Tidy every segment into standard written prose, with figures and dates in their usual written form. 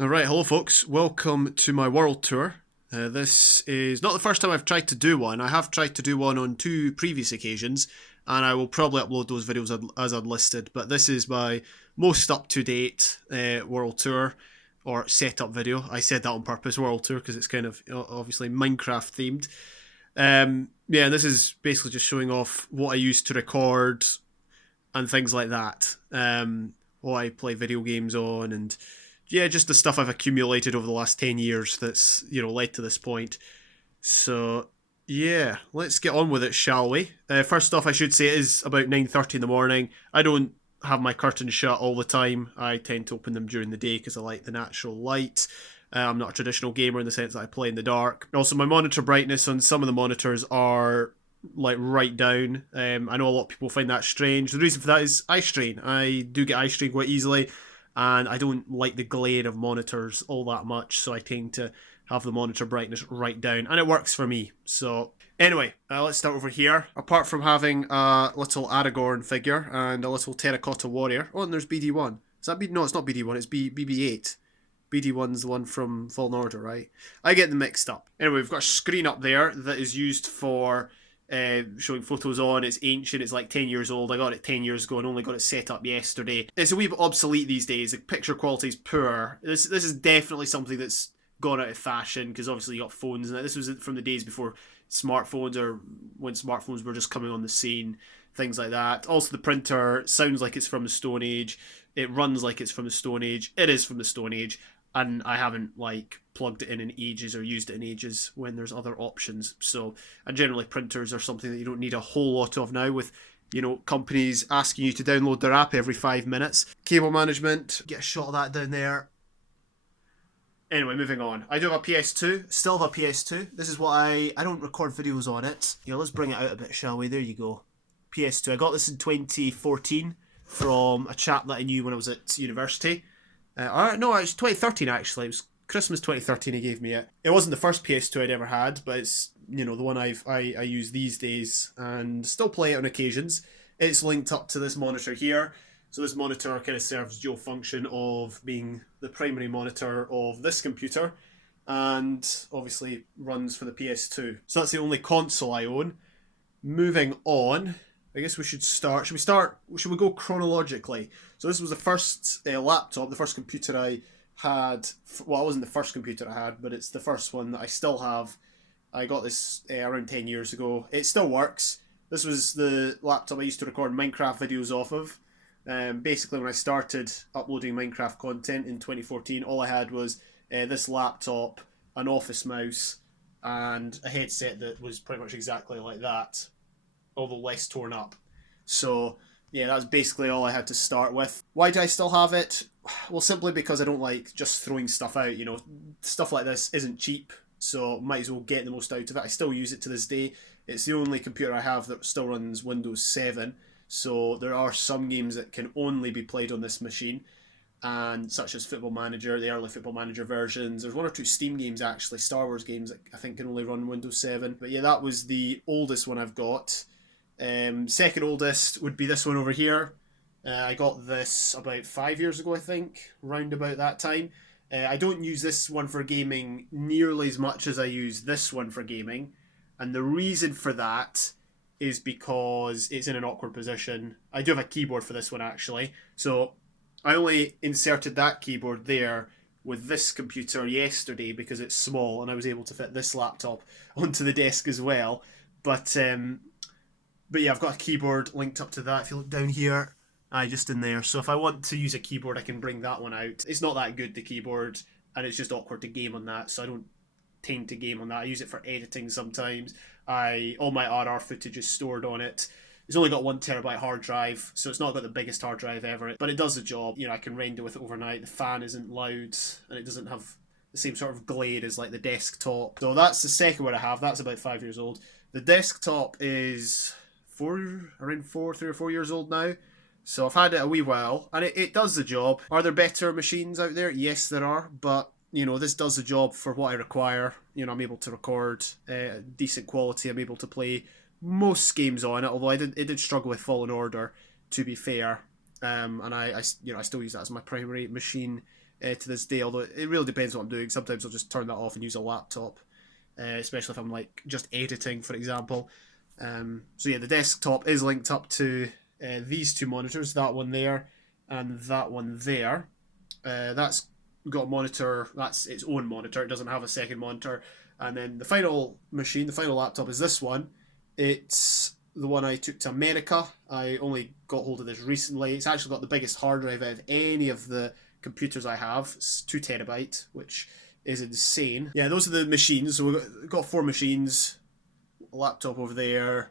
Alright, hello folks. Welcome to my world tour. This is not the first time I've tried to do one. I have tried to do one on two previous occasions, and I will probably upload those videos as I'd listed, but this is my most up-to-date world tour, or setup video. I said that on purpose, world tour, because it's kind of obviously Minecraft themed. Yeah, this is basically just showing off what I use to record and things like that. What I play video games on, and yeah, just the stuff I've accumulated over the last 10 years that's, led to this point. So, yeah, let's get on with it, shall we? First off, I should say it is about 9:30 in the morning. I don't have my curtains shut all the time. I tend to open them during the day because I like the natural light. I'm not a traditional gamer in the sense that I play in the dark. Also, my monitor brightness on some of the monitors are like right down. I know a lot of people find that strange. The reason for that is eye strain. I do get eye strain quite easily, and I don't like the glare of monitors all that much, so I tend to have the monitor brightness right down, and it works for me. So anyway, let's start over here. Apart from having a little Aragorn figure and a little terracotta warrior. Oh, and there's BD1. Is that BD? No, it's not BD1. It's BB8. BD1's the one from Fallen Order, right? I get them mixed up. Anyway, we've got a screen up there that is used for showing photos on. It's ancient. It's like 10 years old. I got it 10 years ago and only got it set up yesterday. It's a wee bit obsolete these days. The picture quality is poor. This is definitely something that's gone out of fashion because obviously you got phones, and this was from the days before smartphones, or when smartphones were just coming on the scene, things like that. Also, the printer sounds like it's from the Stone Age. It runs like it's from the Stone Age. It is from the Stone Age, and I haven't plugged it in ages or used it in ages when there's other options. So, and generally printers are something that you don't need a whole lot of now, with companies asking you to download their app every 5 minutes. Cable management, get a shot of that down there. Anyway, moving on. I do have a PS2, still have a PS2. This is what I don't record videos on it. Let's bring it out a bit, shall we? There you go. PS2. I got this in 2014 from a chap that I knew when I was at university. No, it was 2013 actually. It was Christmas 2013 he gave me it. It wasn't the first PS2 I'd ever had, but it's the one I use these days and still play it on occasions. It's linked up to this monitor here. So this monitor kind of serves dual function of being the primary monitor of this computer, and obviously runs for the PS2. So that's the only console I own. Moving on, I guess we should start. Should we go chronologically? So this was the first laptop, the first computer I had. Well, it wasn't the first computer I had, but it's the first one that I still have. I got this around 10 years ago. It still works. This was the laptop I used to record Minecraft videos off of. Basically, when I started uploading Minecraft content in 2014, all I had was this laptop, an office mouse, and a headset that was pretty much exactly like that, although less torn up. So yeah, that's basically all I had to start with. Why do I still have it? Well, simply because I don't like just throwing stuff out. Stuff like this isn't cheap, so might as well get the most out of it. I still use it to this day. It's the only computer I have that still runs Windows 7. So there are some games that can only be played on this machine, and such as Football Manager, the early Football Manager versions. There's one or two Steam games actually, Star Wars games that I think can only run Windows 7. But yeah, that was the oldest one I've got. Second oldest would be this one over here. I got this about 5 years ago, I think, round about that time. I don't use this one for gaming nearly as much as I use this one for gaming, and the reason for that is because it's in an awkward position. I do have a keyboard for this one actually, so I only inserted that keyboard there with this computer yesterday because it's small, and I was able to fit this laptop onto the desk as well. But yeah, I've got a keyboard linked up to that. If you look down here, just in there. So if I want to use a keyboard, I can bring that one out. It's not that good, the keyboard, and it's just awkward to game on that, so I don't tend to game on that. I use it for editing sometimes. All my RR footage is stored on it. It's only got 1 TB hard drive, so it's not got the biggest hard drive ever, but it does the job. I can render with it overnight. The fan isn't loud, and it doesn't have the same sort of glare as like the desktop. So that's the second one I have. That's about 5 years old. The desktop is around 3 or 4 years old now. So I've had it a wee while, and it does the job. Are there better machines out there? Yes, there are, but this does the job for what I require. I'm able to record decent quality. I'm able to play most games on it, although it did struggle with Fallen Order, to be fair. And I still use that as my primary machine to this day, although it really depends what I'm doing. Sometimes I'll just turn that off and use a laptop, especially if I'm like just editing, for example. So yeah, the desktop is linked up to these two monitors, that one there and that one there. That's got a monitor, that's its own monitor, it doesn't have a second monitor. And then the final machine, the final laptop is this one. It's the one I took to America. I only got hold of this recently. It's actually got the biggest hard drive out of any of the computers I have. It's 2 terabyte, which is insane. Yeah, those are the machines. So we've got 4 machines. A laptop over there,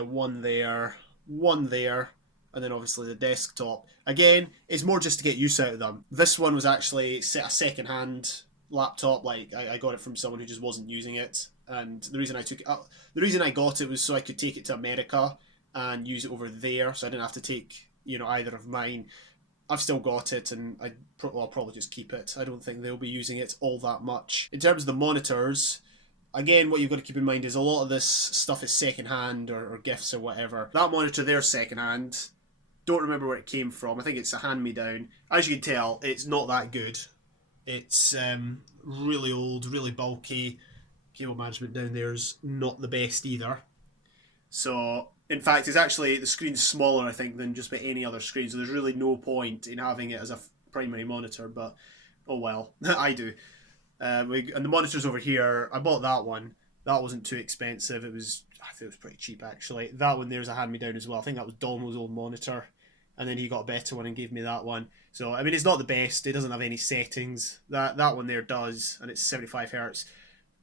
one there, and then obviously the desktop. Again, it's more just to get use out of them. This one was actually a second-hand laptop. Like I got it from someone who just wasn't using it, and the reason I got it was so I could take it to America and use it over there, so I didn't have to take either of mine. I've still got it, and I'll probably just keep it. I don't think they'll be using it all that much. In terms of the monitors, again, what you've got to keep in mind is a lot of this stuff is second-hand or gifts or whatever. That monitor there's second-hand. Don't remember where it came from. I think it's a hand-me-down. As you can tell, it's not that good. It's really old, really bulky. Cable management down there is not the best either. So, in fact, it's actually, the screen's smaller, I think, than just about any other screen. So there's really no point in having it as a primary monitor, but oh well, I do. And the monitors over here, I bought that one. That wasn't too expensive. I think it was pretty cheap actually. That one there's a hand-me-down as well. I think that was Dolmo's old monitor, and then he got a better one and gave me that one. So I mean, it's not the best. It doesn't have any settings. That one there does, and it's 75 hertz.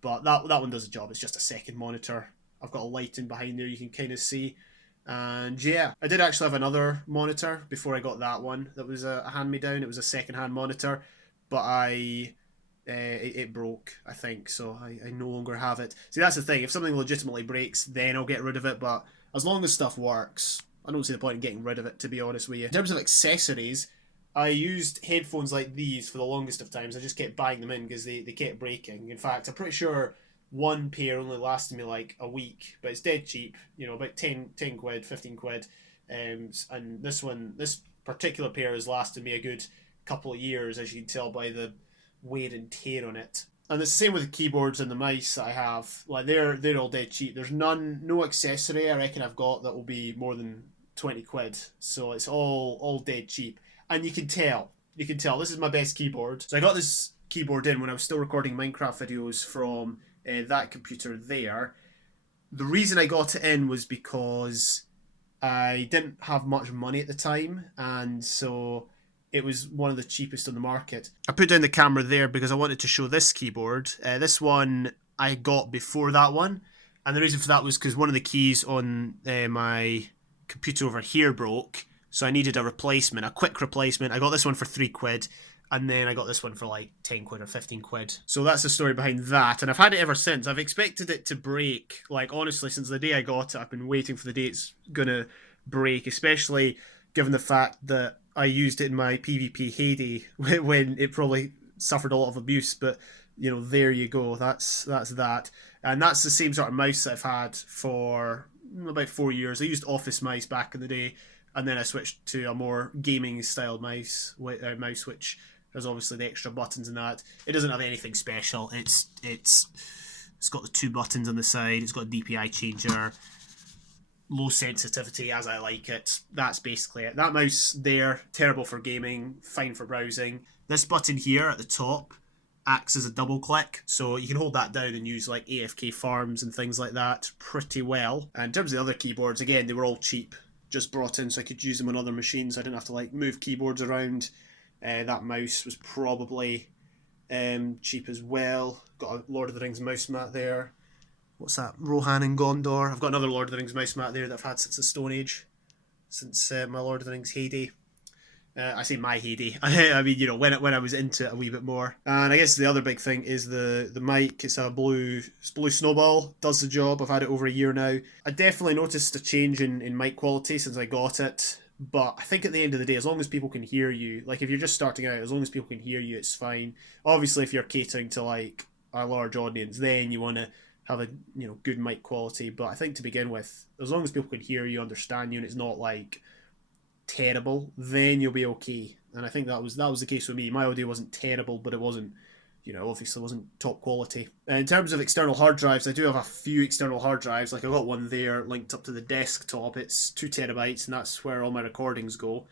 But that one does the job. It's just a second monitor. I've got a light in behind there you can kind of see. And yeah, I did actually have another monitor before I got that one. That was a hand-me-down. It was a second-hand monitor, but it broke, I think, so I no longer have it. See, that's the thing. If something legitimately breaks, then I'll get rid of it. But as long as stuff works, I don't see the point in getting rid of it, to be honest with you. In terms of accessories, I used headphones like these for the longest of times. I just kept buying them in because they kept breaking. In fact, I'm pretty sure one pair only lasted me like a week, but it's dead cheap, about 10 quid, 15 quid. And this particular pair has lasted me a good couple of years, as you can tell by the wear and tear on it. And it's the same with the keyboards and the mice that I have. Like they're all dead cheap. There's no accessory I reckon I've got that will be more than 20 quid. So it's all dead cheap. And you can tell this is my best keyboard. So I got this keyboard in when I was still recording Minecraft videos from that computer there. The reason I got it in was because I didn't have much money at the time, and so it was one of the cheapest on the market. I put down the camera there because I wanted to show this keyboard. This one I got before that one, and the reason for that was because one of the keys on my computer over here broke, so I needed a quick replacement. I got this one for 3 quid, and then I got this one for like 10 quid or 15 quid. So that's the story behind that, and I've had it ever since. I've expected it to break, like honestly, since the day I got it. I've been waiting for the day it's gonna break, especially given the fact that I used it in my PvP heyday when it probably suffered a lot of abuse, but there you go. That's that, and that's the same sort of mouse that I've had for about 4 years. I used Office mice back in the day, and then I switched to a more gaming style mouse, which has obviously the extra buttons and that. It doesn't have anything special. It's got the 2 buttons on the side. It's got a DPI changer. Low sensitivity as I like it. That's basically it. That mouse there, terrible for gaming, fine for browsing. This button here at the top acts as a double click, so you can hold that down and use like AFK farms and things like that pretty well. And in terms of the other keyboards, again, they were all cheap, just brought in so I could use them on other machines. I didn't have to like move keyboards around. That mouse was probably cheap as well. Got a Lord of the Rings mouse mat there. What's that? Rohan and Gondor. I've got another Lord of the Rings mouse mat there that I've had since the Stone Age, since my Lord of the Rings heyday. I say my heyday. I mean, when I was into it a wee bit more. And I guess the other big thing is the mic. It's a blue Snowball. Does the job. I've had it over a year now. I definitely noticed a change in mic quality since I got it. But I think at the end of the day, as long as people can hear you, like if you're just starting out, as long as people can hear you, it's fine. Obviously, if you're catering to like a large audience, then you want to have a good mic quality. But I think to begin with, as long as people can hear you, understand you, and it's not like terrible, then you'll be okay. And I think that was the case with me. My audio wasn't terrible, but it wasn't, obviously wasn't top quality. In terms of external hard drives, I do have a few external hard drives. Like I got one there linked up to the desktop. It's 2 TB, and that's where all my recordings go.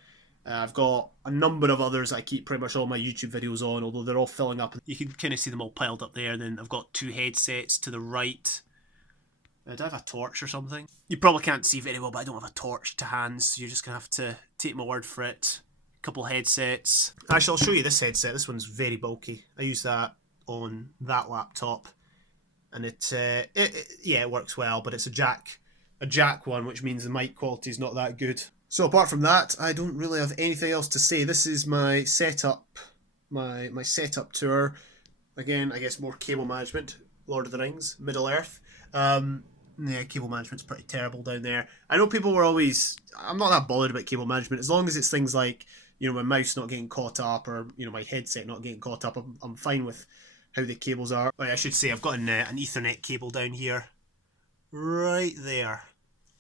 I've got a number of others I keep pretty much all my YouTube videos on, although they're all filling up. You can kind of see them all piled up there. And then I've got 2 headsets to the right. Do I have a torch or something? You probably can't see very well, but I don't have a torch to hand, so you're just going to have to take my word for it. A couple headsets. Actually, I'll show you this headset. This one's very bulky. I use that on that laptop, and it works well, but it's a jack one, which means the mic quality is not that good. So apart from that, I don't really have anything else to say. This is my setup, my setup tour. Again, I guess more cable management. Lord of the Rings, Middle Earth. Yeah, cable management's pretty terrible down there. I know people were always... I'm not that bothered about cable management. As long as it's things like, my mouse not getting caught up or, my headset not getting caught up, I'm fine with how the cables are. I should say I've got an Ethernet cable down here. Right there.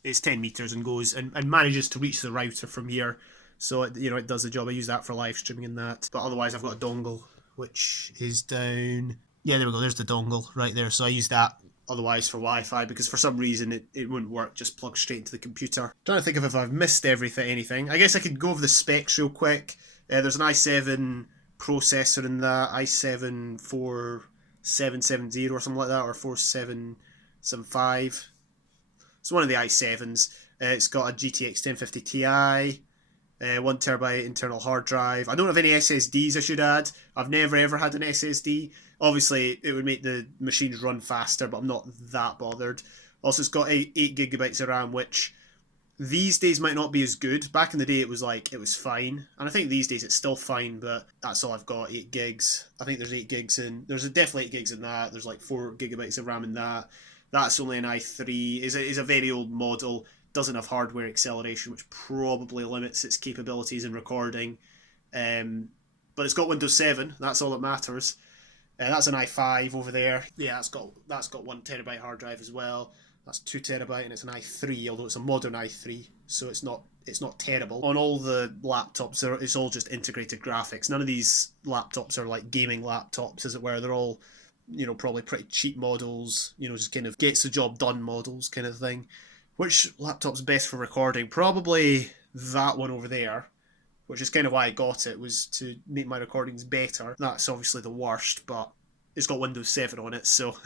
It's 10 meters and goes and manages to reach the router from here. So, it does the job. I use that for live streaming and that. But otherwise, I've got a dongle, which is down... Yeah, there we go. There's the dongle right there. So I use that otherwise for Wi-Fi, because for some reason it wouldn't work. Just plug straight into the computer. I'm trying to think of if I've missed anything. I guess I could go over the specs real quick. There's an i7 processor in that, i7 4770 or something like that, or 4775. It's one of the i7s. It's got a GTX 1050 Ti. 1 TB internal hard drive. I don't have any SSDs, I should add. I've never ever had an SSD. Obviously, it would make the machines run faster, but I'm not that bothered. Also, it's got 8 GB of RAM, which these days might not be as good. Back in the day, it was fine. And I think these days it's still fine, but that's all I've got, 8 gigs. I think there's 8 gigs in... There's definitely 8 gigs in that. There's 4 GB of RAM in that. That's only an i3. Is a very old model. Doesn't have hardware acceleration, which probably limits its capabilities in recording. But it's got Windows 7. That's all that matters. That's an i5 over there. Yeah, that's got 1 TB hard drive as well. That's 2 TB, and it's an i3, although it's a modern i3, so it's not terrible. On all the laptops, it's all just integrated graphics. None of these laptops are like gaming laptops, as it were. They're all, probably pretty cheap models. Just kind of gets the job done models kind of thing. Which laptop's best for recording? Probably that one over there, which is kind of why I got it, was to make my recordings better. That's obviously the worst, but it's got Windows 7 on it, so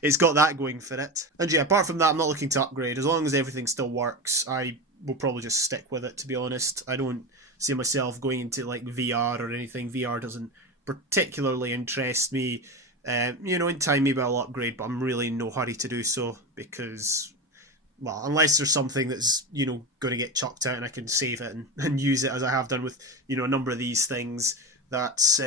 it's got that going for it. And yeah, apart from that, I'm not looking to upgrade. As long as everything still works, I will probably just stick with it, to be honest. I don't see myself going into VR or anything. VR doesn't particularly interest me. In time maybe I'll upgrade, but I'm really in no hurry to do so, because... Well, unless there's something that's, going to get chucked out and I can save it and use it, as I have done with, a number of these things. That's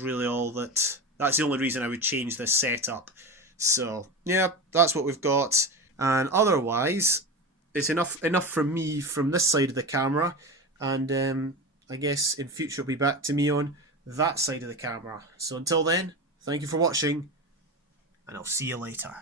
really all that... That's the only reason I would change this setup. So, yeah, that's what we've got. And otherwise, it's enough from me from this side of the camera. And I guess in future it'll be back to me on that side of the camera. So until then, thank you for watching, and I'll see you later.